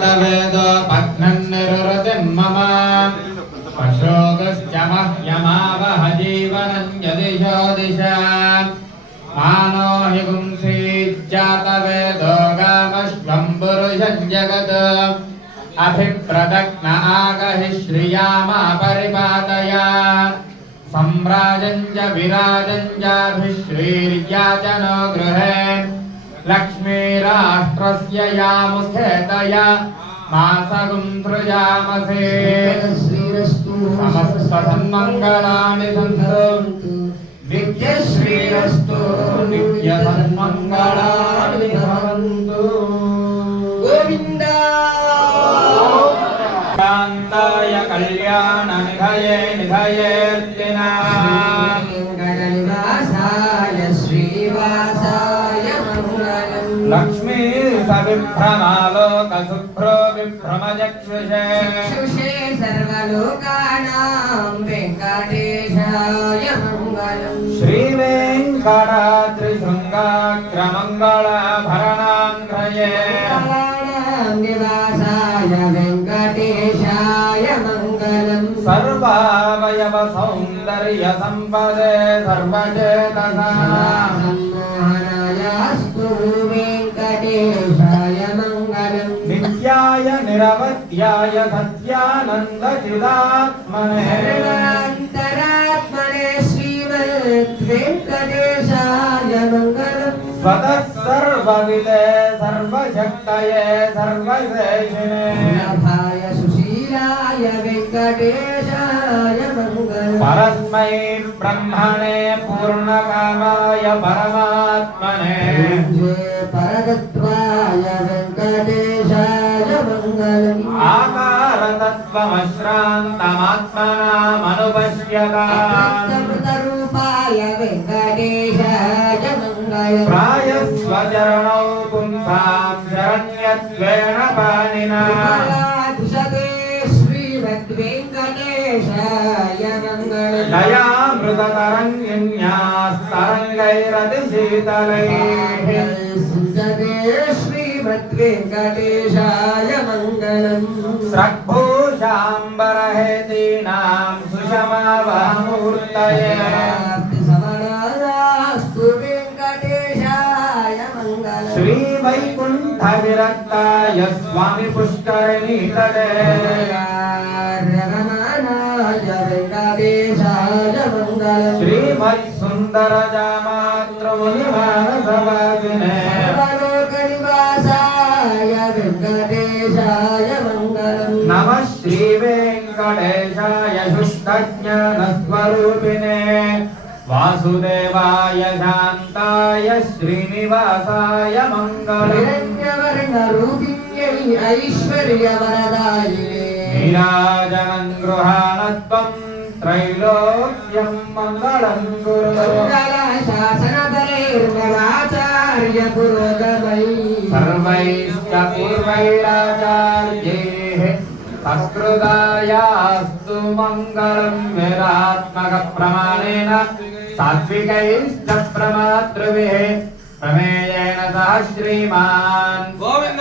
जातवेदो पत्नन्निरुरतिं मम अशोकश्च मह्यमावह जीवनं यदिशो दिशा मानो हि पुंसीज्जातवेदो गामश्वं पुरुषं जगत् अभिप्रदग्न आगहि श्रियामा परिपातया सम्राजं च विराजं चाभिश्रीर्याचनो गृहे लक्ष्मीराष्ट्रस्य या मुखेतया मासगुं सृजामसे समस्तसन्मङ्गलानि सन्तु नित्यश्रीरस्तु नित्यसन्मङ्गलानि भवन्तु गोविन्द कान्ताय कल्याणनिधये निधयेऽर्थिनां श्रीवासाय मङ्गलम् लक्ष्मी सविभ्रमालोकशुभ्रो विभ्रमचक्षुषे सर्वलोकानां वेङ्कटेशाय मङ्गलम् श्रीवेङ्कटाद्रिशृङ्गाग्रमङ्गलाभरणाङ्घ्रये निवासाय वेङ्कटेशाय मङ्गलम् सर्वावयव सौन्दर्य सम्पदे सर्वचेतसानां मोहनायास्तु वेङ्कटेशाय मङ्गलम् नित्याय निरवध्याय सत्यानन्दचिदात्मने सर्वान्तरात्मने श्रीमद्वेङ्कटेशाय मङ्गलम् स्वतः सर्वविदे सर्वशक्तये सर्वशेषिणे नभाय सुशीलाय वेङ्कटेशाय मङ्गलम् परस्मै ब्रह्मणे पूर्णकामाय परमात्मने परतत्त्वाय वेङ्कटेशाय मङ्गलम् आकारतत्त्वमश्रान्तमात्मनामनुपश्यतामृतरूपाय वेङ्कटेशाय मङ्गलम् प्रायस्वचरणौ पुंसां शरण्यत्वेन पाणिना श्रीमद्वेङ्कटेशाय मङ्गलम् दयामृततरङ्गिन्यास्तरङ्गैरतिशीतलैः श्रीमद्वेङ्कटेशाय मङ्गलम् स्रग्भूषाम्बरहेतीनां सुषमावहमूर्तये समनास्तु वेङ्कटेशाय मङ्गलम् श्रीवैकुण्ठविरक्ताय स्वामी पुष्करिणीतटे रमणाय वेङ्कटेशाय मङ्गलम् श्रीमत्सुन्दरजामातृमुनिमानसवासिने सर्वलोकनिवासाय वेङ्कटेशाय मङ्गलम् नमः श्रीवेङ्कटेशाय शुद्धज्ञानस्वरूपिणे वासुदेवाय शान्ताय श्रीनिवासाय मङ्गलम् हिरण्यवर्णरूपिण्यै ऐश्वर्यवरदायिने नीराजनं गृहाणत्वं त्रैलोक्यं मङ्गलं कुरु शासनबलैर्नवाचार्य पुरोगमैः सर्वैश्च पूर्वैराचार्यैः संस्कृतायास्तु मङ्गलं वेदात्मकप्रमाणेन सात्विकैश्च प्रमातृभिः प्रमेयेन सह श्रीमान् गोविन्द